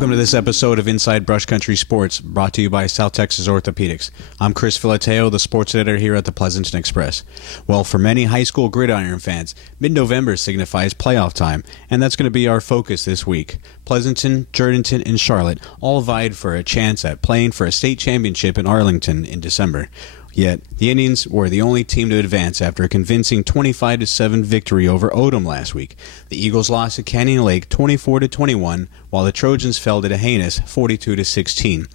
Welcome to this episode of Inside Brush Country Sports, brought to you by South Texas Orthopedics. I'm Chris Filateo, the sports editor here at the Pleasanton Express. Well, for many high school gridiron fans, mid-November signifies playoff time, and that's going to be our focus this week. Pleasanton, Jourdanton, and Charlotte all vied for a chance at playing for a state championship in Arlington in December. Yet, the Indians were the only team to advance after a convincing 25-7 victory over Odom last week. The Eagles lost to Canyon Lake 24-21, while the Trojans fell to the heinous 42-16.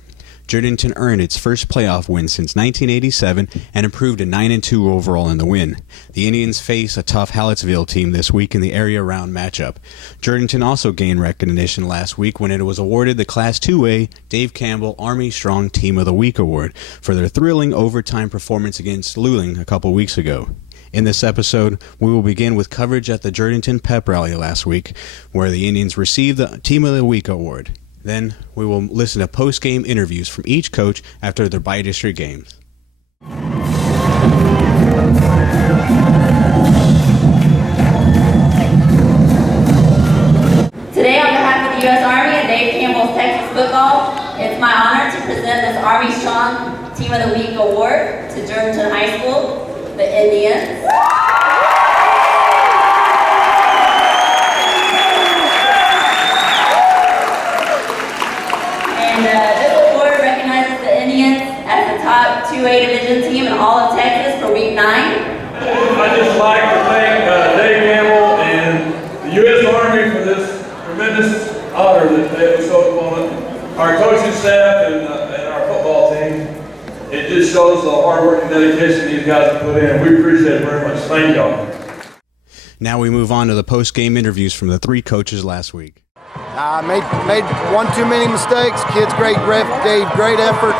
Jourdanton earned its first playoff win since 1987 and improved to 9-2 overall in the win. The Indians face a tough Hallettsville team this week in the area round matchup. Jourdanton also gained recognition last week when it was awarded the Class 2A Dave Campbell Army Strong Team of the Week award for their thrilling overtime performance against Luling a couple weeks ago. In this episode, we will begin with coverage at the Jourdanton Pep Rally last week, where the Indians received the Team of the Week award. Then, we will listen to post-game interviews from each coach after their bi-district games. Today, on behalf of the U.S. Army and Dave Campbell's Texas football, it's my honor to present this Army Strong Team of the Week award to Jourdanton High School, the Indians. This award recognizes the Indians as the top 2A division team in all of Texas for Week 9. I'd just like to thank Dave Campbell and the U.S. Army for this tremendous honor that they have bestowed upon us. Our coaching staff and our football team. It just shows the hard work and dedication these guys have put in. We appreciate it very much. Thank y'all. Now we move on to the post-game interviews from the three coaches last week. Made one too many mistakes. Kids gave great effort.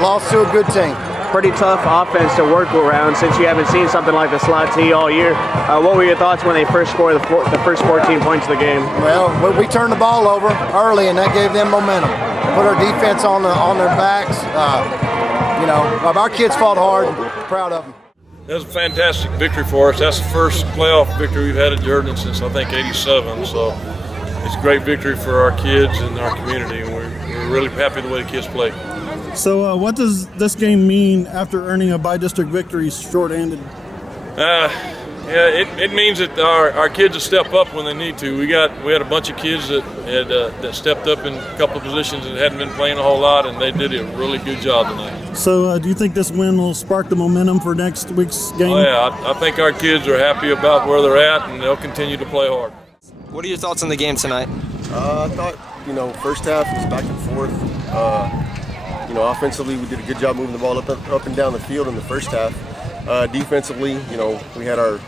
Lost to a good team. Pretty tough offense to work around since you haven't seen something like the slot T all year. What were your thoughts when they first scored the first 14 points of the game? Well, we turned the ball over early, and that gave them momentum. Put our defense on their backs. Our kids fought hard. Proud of them. That was a fantastic victory for us. That's the first playoff victory we've had at Jourdanton since I think '87. So it's a great victory for our kids and our community, and we're really happy the way the kids played. So what does this game mean after earning a bi-district victory short-handed? It means that our kids will step up when they need to. We had a bunch of kids that stepped up in a couple of positions that hadn't been playing a whole lot, and they did a really good job tonight. So do you think this win will spark the momentum for next week's game? Oh, yeah, I think our kids are happy about where they're at, and they'll continue to play hard. What are your thoughts on the game tonight? I thought, first half was back and forth. Offensively, we did a good job moving the ball up and down the field in the first half. Defensively, we had our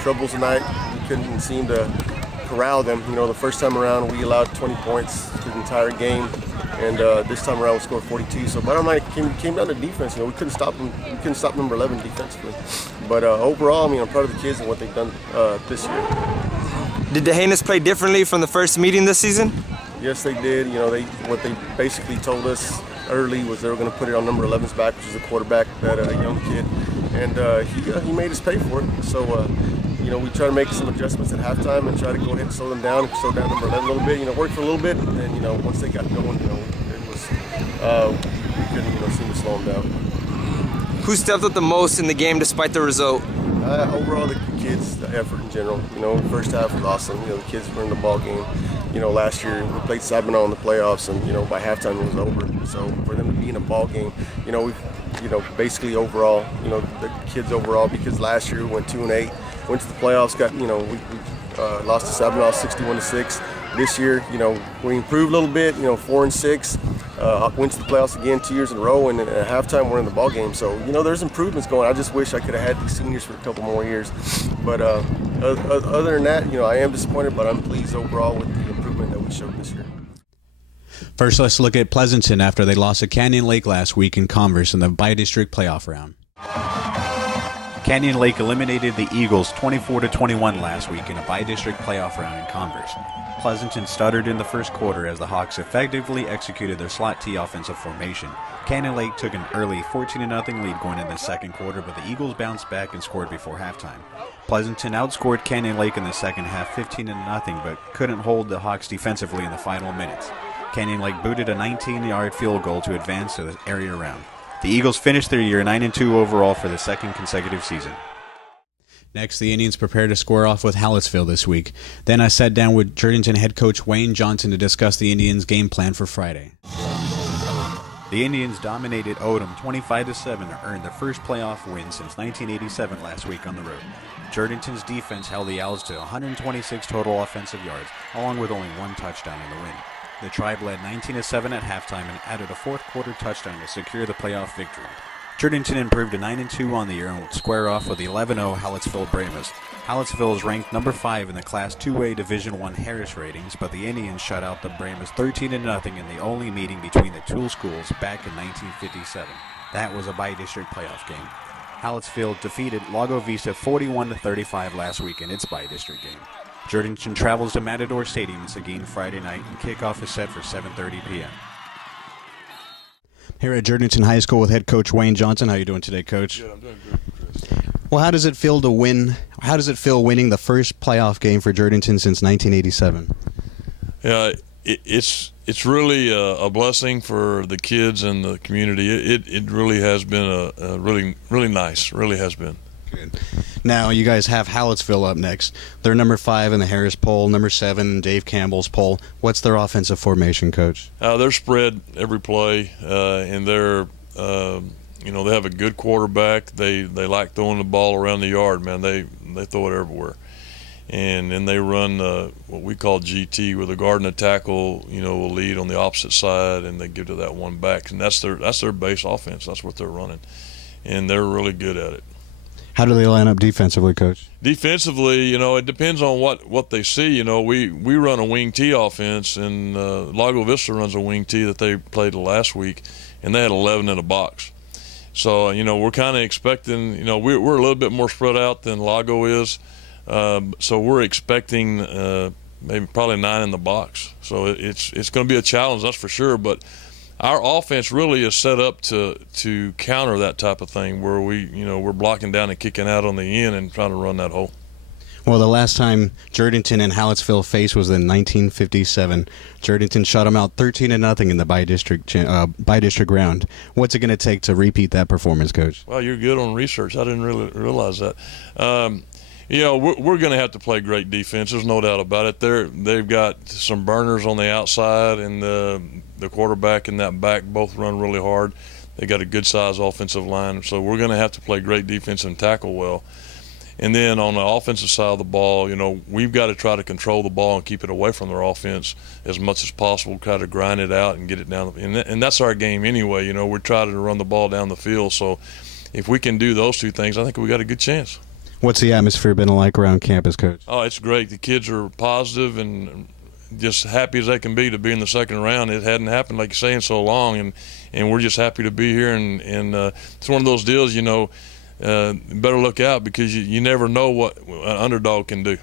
troubles tonight. We couldn't seem to corral them. The first time around, we allowed 20 points through the entire game, and this time around, we scored 42. So bottom line came down to defense. We couldn't stop them. We couldn't stop number 11 defensively. But overall, I'm proud of the kids and what they've done this year. Did the Hyenas play differently from the first meeting this season? Yes, they did. What they basically told us early was they were going to put it on number 11's back, which is a quarterback, that young kid, and he made us pay for it. So we try to make some adjustments at halftime and try to go ahead and slow them down, slow down number 11 a little bit. Worked for a little bit, and then once they got going, it was we couldn't seem to slow them down. Who stepped up the most in the game despite the result? Overall, the kids, the effort in general. First half was awesome. The kids were in the ball game. Last year we played Sabinal in the playoffs, and by halftime it was over. So for them to be in a ball game, basically overall, the kids overall, because last year we went 2-8, went to the playoffs, we lost to Sabinal 61-6. This year, we improved a little bit, 4-6. Went to the playoffs again 2 years in a row, and at halftime we're in the ball game. So there's improvements going. I just wish I could have had these seniors for a couple more years. But other than that, I am disappointed, but I'm pleased overall with the improvement that we showed this year. First, let's look at Pleasanton after they lost to Canyon Lake last week in Converse in the bi-district playoff round. Canyon Lake eliminated the Eagles 24-21 last week in a bi-district playoff round in Converse. Pleasanton stuttered in the first quarter as the Hawks effectively executed their slot T offensive formation. Canyon Lake took an early 14-0 lead going into the second quarter, but the Eagles bounced back and scored before halftime. Pleasanton outscored Canyon Lake in the second half 15-0, but couldn't hold the Hawks defensively in the final minutes. Canyon Lake booted a 19-yard field goal to advance to the area round. The Eagles finished their year 9-2 overall for the second consecutive season. Next, the Indians prepare to square off with Hallettsville this week. Then I sat down with Jourdanton head coach Wayne Johnson to discuss the Indians' game plan for Friday. The Indians dominated Odom 25-7 to earn their first playoff win since 1987 last week on the road. Jourdanton's defense held the Owls to 126 total offensive yards, along with only one touchdown in the win. The Tribe led 19-7 at halftime and added a fourth-quarter touchdown to secure the playoff victory. Jourdanton improved to 9-2 on the year and would square off with the 11-0 Hallettsville Brahmas. Hallettsville is ranked number 5 in the Class 2A Division I Harris ratings, but the Indians shut out the Brahmas 13-0 in the only meeting between the two schools back in 1957. That was a bi-district playoff game. Hallettsville defeated Lago Vista 41-35 last week in its bi-district game. Jourdanton travels to Matador Stadium in Seguin Friday night, and kickoff is set for 7:30 p.m. Here at Jourdanton High School with head coach Wayne Johnson. How are you doing today, Coach? Good, I'm doing good, Chris. Well, how does it feel to win? How does it feel winning the first playoff game for Jourdanton since 1987? Yeah, it's really a blessing for the kids and the community. It really has been a really nice. Really has been. Good. Now you guys have Hallettsville up next. They're number 5 in the Harris poll, number 7 Dave Campbell's poll. What's their offensive formation, Coach? They're spread every play, and they're they have a good quarterback. They like throwing the ball around the yard, man. They throw it everywhere, and then they run what we call GT, where the guard and the tackle will lead on the opposite side, and they give to that one back, and that's their base offense. That's what they're running, and they're really good at it. How do they line up defensively, Coach? Defensively, it depends on what they see. We run a wing T offense, and Lago Vista runs a wing T that they played last week, and they had 11 in a box. So, we're kind of expecting, we're a little bit more spread out than Lago is. So we're expecting probably 9 in the box. So it's going to be a challenge, that's for sure. But our offense really is set up to counter that type of thing, where we're blocking down and kicking out on the end and trying to run that hole. Well, the last time Jourdanton and Hallettsville faced was in 1957. Jourdanton shut them out 13-0 in the bi-district round. What's it going to take to repeat that performance, Coach? Well, you're good on research. I didn't really realize that. We're going to have to play great defense. There's no doubt about it. They've got some burners on the outside, and the quarterback and that back both run really hard. They got a good-sized offensive line, so we're going to have to play great defense and tackle well. And then on the offensive side of the ball, we've got to try to control the ball and keep it away from their offense as much as possible, try to grind it out and get it down. And that's our game anyway. We're trying to run the ball down the field. So if we can do those two things, I think we got a good chance. What's the atmosphere been like around campus, Coach? Oh, it's great. The kids are positive and just happy as they can be to be in the second round. It hadn't happened, like you say, in so long, and we're just happy to be here. And it's one of those deals, better look out, because you never know what an underdog can do.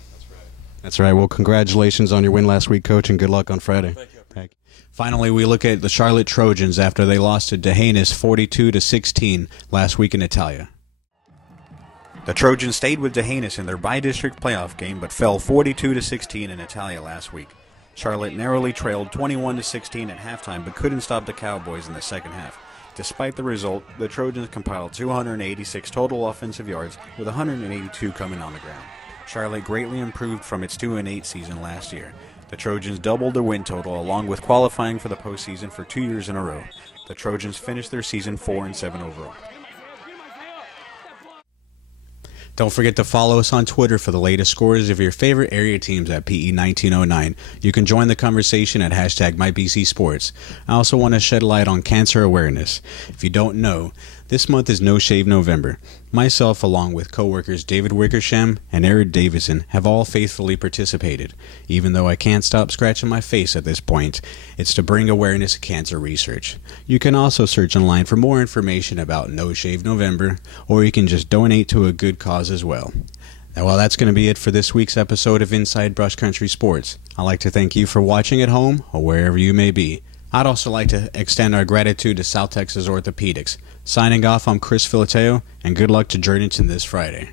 That's right. Well, congratulations on your win last week, Coach, and good luck on Friday. Thank you. Finally, we look at the Charlotte Trojans after they lost to Dehanis 42-16 last week in Italia. The Trojans stayed with Dehanis in their bi-district playoff game, but fell 42-16 in Italia last week. Charlotte narrowly trailed 21-16 at halftime, but couldn't stop the Cowboys in the second half. Despite the result, the Trojans compiled 286 total offensive yards, with 182 coming on the ground. Charlotte greatly improved from its 2-8 season last year. The Trojans doubled their win total, along with qualifying for the postseason for 2 years in a row. The Trojans finished their season 4-7 overall. Don't forget to follow us on Twitter for the latest scores of your favorite area teams at PE1909. You can join the conversation at #MyBCSports. I also want to shed light on cancer awareness. If you don't know, this month is No Shave November. Myself, along with co-workers David Wickersham and Eric Davison, have all faithfully participated. Even though I can't stop scratching my face at this point, it's to bring awareness to cancer research. You can also search online for more information about No Shave November, or you can just donate to a good cause as well. Now, well, that's going to be it for this week's episode of Inside Brush Country Sports. I'd like to thank you for watching at home or wherever you may be. I'd also like to extend our gratitude to South Texas Orthopedics. Signing off, I'm Chris Filateo, and good luck to Jourdanton this Friday.